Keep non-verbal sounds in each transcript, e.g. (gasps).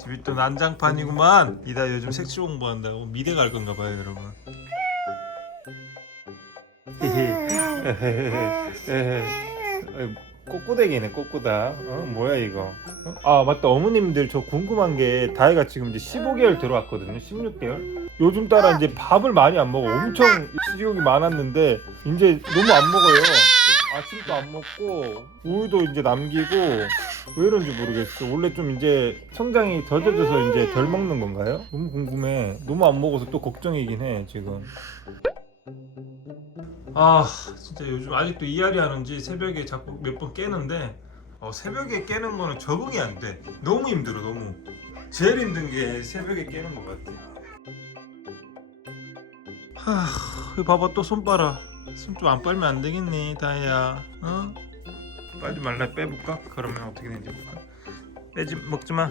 집이 또 난장판이구만. 이다 요즘 색칠 공부한다고 미대 갈 건가 봐요, 여러분. (laughs) 꼬꼬대기네 꼬꼬다. 어 뭐야 이거? 어? 아 맞다 어머님들 저 궁금한 게 다이가 지금 이제 15개월 들어왔거든요. 16개월. 요즘 따라 이제 밥을 많이 안 먹어. 엄청 식욕이 많았는데 이제 너무 안 먹어요. 아침도 안 먹고 우유도 이제 남기고 왜 이런지 모르겠어. 원래 좀 이제 성장이 더뎌져서 이제 덜 먹는 건가요? 너무 궁금해. 너무 안 먹어서 또 걱정이긴 해 지금. 아 진짜 요즘 아직도 이앓이 하는지 새벽에 자꾸 몇 번 깨는데 어, 새벽에 깨는 거는 적응이 안 돼. 너무 힘들어 너무. 제일 힘든 게 새벽에 깨는 것 같아. 하, 봐봐 또손 빨아. 손좀안 빨면 안 되겠니, 다혜야. 어? 빨지 말라 빼볼까? 그러면 어떻게 되는지 볼까? 빼지 먹지 마.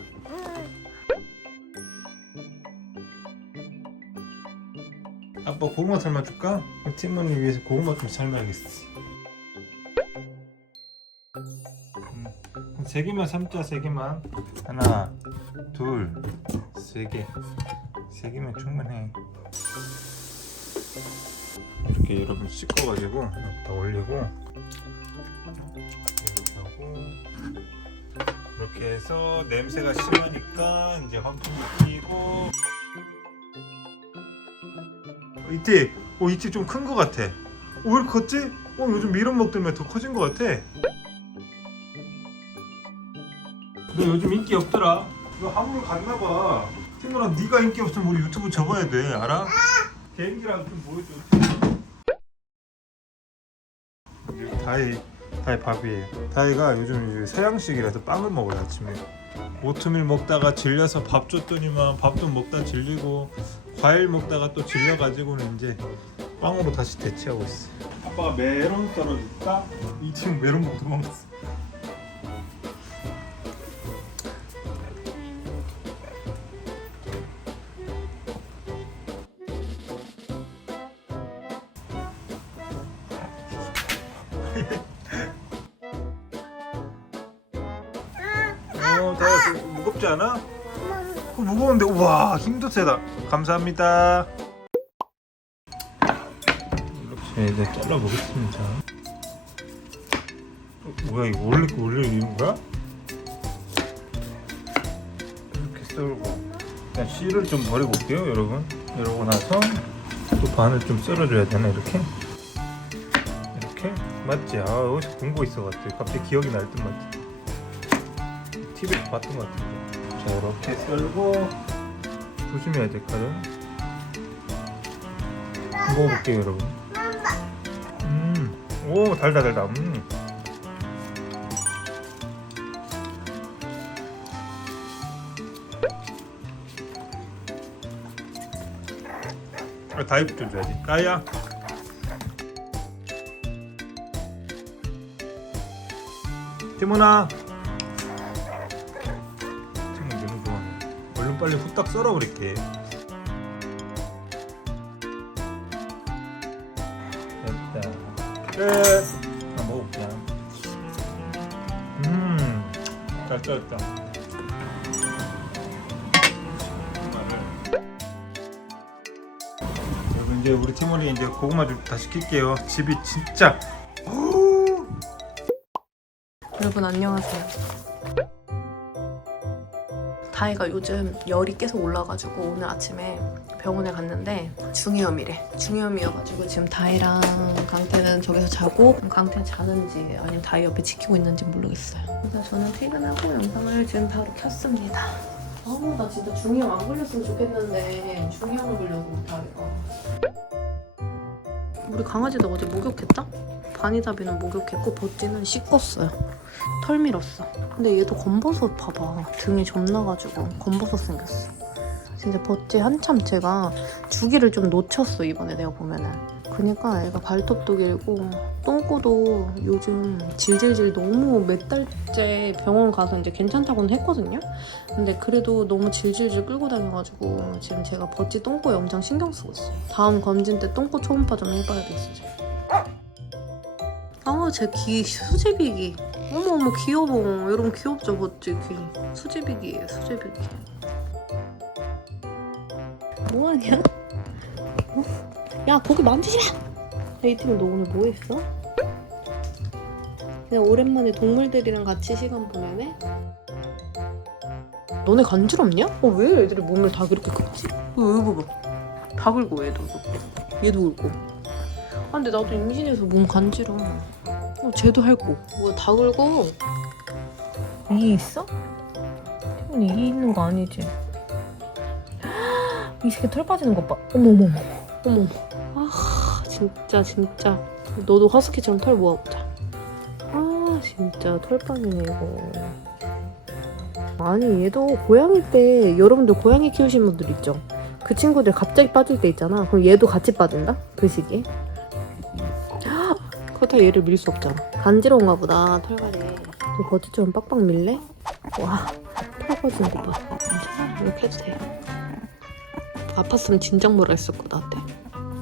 아빠 고구마 삶아줄까? 팀원을 위해서 고구마 좀 삶아야겠어. 음, 세 개만 삶자 세 개만. 하나, 둘, 세 개. 세 개면 충분해. 이렇게 여러분 씻어가지고 여기다 올리고 이렇게 하고 이렇게 해서 냄새가 심하니까 이제 환풍기 끼고 어, 이티, 어 이티 좀큰거 같아. 어, 왜 컸지? 어 요즘 미름 먹들면 더 커진 거 같아. 너 요즘 인기 없더라. 너 한물 갔나 봐. 팀원아 네가 인기 없으면 우리 유튜브 접어야 돼. 알아? 개인기랑 좀 보여줘. 다이 다이 밥이에요. 다이가 요즘 이제 서양식이라서 빵을 먹어요 아침에. 오트밀 먹다가 질려서 밥 줬더니만 밥도 먹다 질리고 과일 먹다가 또 질려가지고는 이제 빵으로 다시 대체하고 있어요. 아빠가 메론 썰어줄까? 이 친구 메론 못 도망갔어. 어, 무겁지 않아? 어, 무거운데 우와 힘도 세다. 감사합니다. 이렇게 이제 잘라 보겠습니다. 어, 뭐야 이거 원래 원래 이런 거야? 이렇게 썰고 그냥 씨를 좀 버리고 올게요, 여러분. 이러고 나서 또 반을 좀 썰어줘야 되나 이렇게? 이렇게 맞지? 아 어디서 본 거 있어 같아. 갑자기 기억이 날 듯 맞지? TV에서 봤던 것 같은데. 자 이렇게 썰고 조심해야 될 칼을. 먹어볼게요, 여러분. 음, 오 달다 달다. 음. 아, 다이브 좀 줘야지. 까야. 티모나. 빨리 후딱 썰어버릴게. 됐다. 끝. 나 먹어볼게. 음, 잘 썰었다. 여러분 이제 우리 티모리 이제 고구마 좀 다 시 킬게요. 집이 진짜. 여러분 안녕하세요. 다이가 요즘 열이 계속 올라가지고 오늘 아침에 병원에 갔는데 중이염이래. 중이염이어가지고 지금 다이랑 강태는 저기서 자고 강태 자는지 아니면 다이 옆에 지키고 있는지 모르겠어요. 그래서 저는 퇴근하고 영상을 지금 바로 켰습니다. 아우 나 진짜 중이염 안 걸렸으면 좋겠는데 중이염을 걸려서 다이가. 우리 강아지도 어제 목욕했다? 바니다비는 목욕했고 버찌는 씻었어요. 털 밀었어. 근데 얘도 검버섯 봐봐. 등이 점나가지고 검버섯 생겼어. 진짜 버찌 한참 제가 주기를 좀 놓쳤어 이번에 내가 보면은. 그니까 애가 발톱도 길고 똥꼬도 요즘 질질질 너무 몇 달째 병원 가서 이제 괜찮다고는 했거든요. 근데 그래도 너무 질질질 끌고 다녀가지고 지금 제가 버찌 똥꼬에 엄청 신경 쓰고 있어요. 다음 검진 때 똥꼬 초음파 좀 해봐야 되겠어. 아제귀 수제비기 어머 어머 귀여워 여러분 귀엽죠 멋지 귀 수제비기예요 수제비기 뭐하냐? 어? 야 고기 만지지 마! 에이티면 너 오늘 뭐 했어? 그냥 오랜만에 동물들이랑 같이 시간 보내네? 너네 간지럽냐? 어, 왜 애들이 몸을 다 그렇게 긁지? 어, 여기 봐봐. 다 긁어, 얘도. 얘도 긁고. 아, 근데 나도 임신해서 몸 간지러. 어, 쟤도 할 거. 뭐야, 다 긁어. 이 있어? 태훈이 이 있는 거 아니지? (gasps) 이 새끼 털 빠지는 것 봐. 어머머머. 어머머. 아, 진짜, 진짜. 너도 허스키처럼 털 모아보자. 아, 진짜 털 빠지네, 이거. 아니 얘도 고양이 때 여러분들 고양이 키우신 분들 있죠? 그 친구들 갑자기 빠질 때 있잖아. 그럼 얘도 같이 빠진다? 그 시기에. 그렇다 얘를 밀 수 없잖아. 간지러운가 보다 털갈이. 너 거지처럼 빡빡 밀래? 와, 털 빠지는 거 봐. 괜찮아. 이렇게 해도 돼. 아팠으면 진작 뭐라 했을 거 나한테.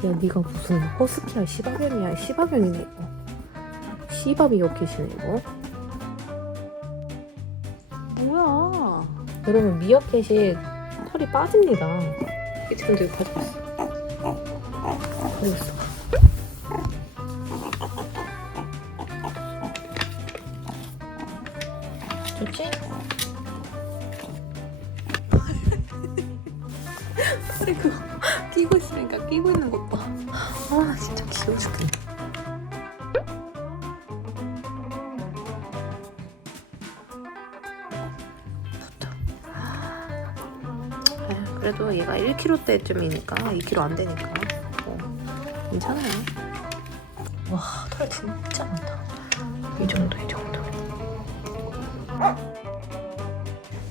야, 네가 무슨 허스키야, 시바견이야, 시바견이네 이거. 시밥이 역해시네 이거. 뭐야? 여러분 미어캣이 털이 빠집니다. 이게 지금 되게 가져왔어. 가져왔어. 좋지? 털이 그거 끼고 있으니까 끼고 있는 것 봐. 아 진짜 귀여워 죽겠네. 아, 그래도 얘가 1kg대쯤이니까 2kg 안 되니까 어, 괜찮아요. 와, 털 진짜 많다. 이 정도, 이 정도.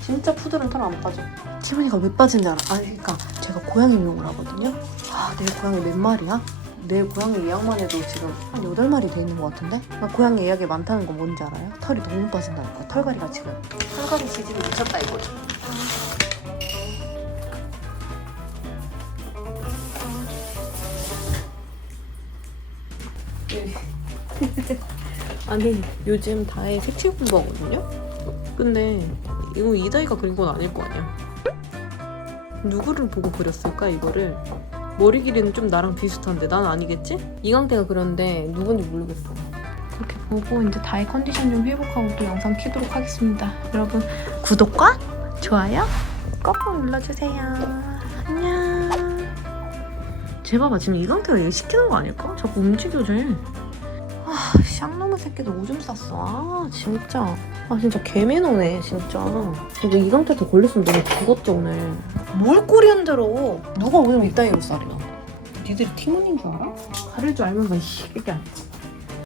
진짜 푸들은 털 안 빠져. 시문이가 왜 빠진지 알아? 아, 그러니까 제가 고양이 미용을 하거든요. 아, 내 고양이 몇 마리야? 내 고양이 예약만 해도 지금 한 8마리 돼 있는 것 같은데? 나 고양이 예약이 많다는 건 뭔지 알아요? 털이 너무 빠진다니까. 털갈이가 지금. 털갈이 시즌이 미쳤다 이거죠. 아니 요즘 다혜 색칠 공부하거든요? 근데 이거 이다희가 그린 건 아닐 거 아니야. 누구를 보고 그렸을까 이거를? 머리 길이는 좀 나랑 비슷한데 난 아니겠지? 이강태가 그렸는데 누군지 모르겠어. 이렇게 보고 이제 다혜 컨디션 좀 회복하고 또 영상 키도록 하겠습니다. 여러분 구독과 좋아요 꼭꼭 눌러주세요. 안녕. 쟤 봐봐 지금 이강태가 얘 시키는 거 아닐까? 자꾸 움직여 쟤 아, 쌍놈의 새끼도 오줌 쌌어. 아, 진짜. 아, 진짜 개매너네, 진짜. 근데 이강태한테 걸렸으면 너무 죽었죠, 오늘. 뭘 꼬리 흔들어? 누가 오늘 이따위로 쌀이야? 니들이 팀원인 줄 알아? 가릴 줄 알면 봐, 이 새끼야.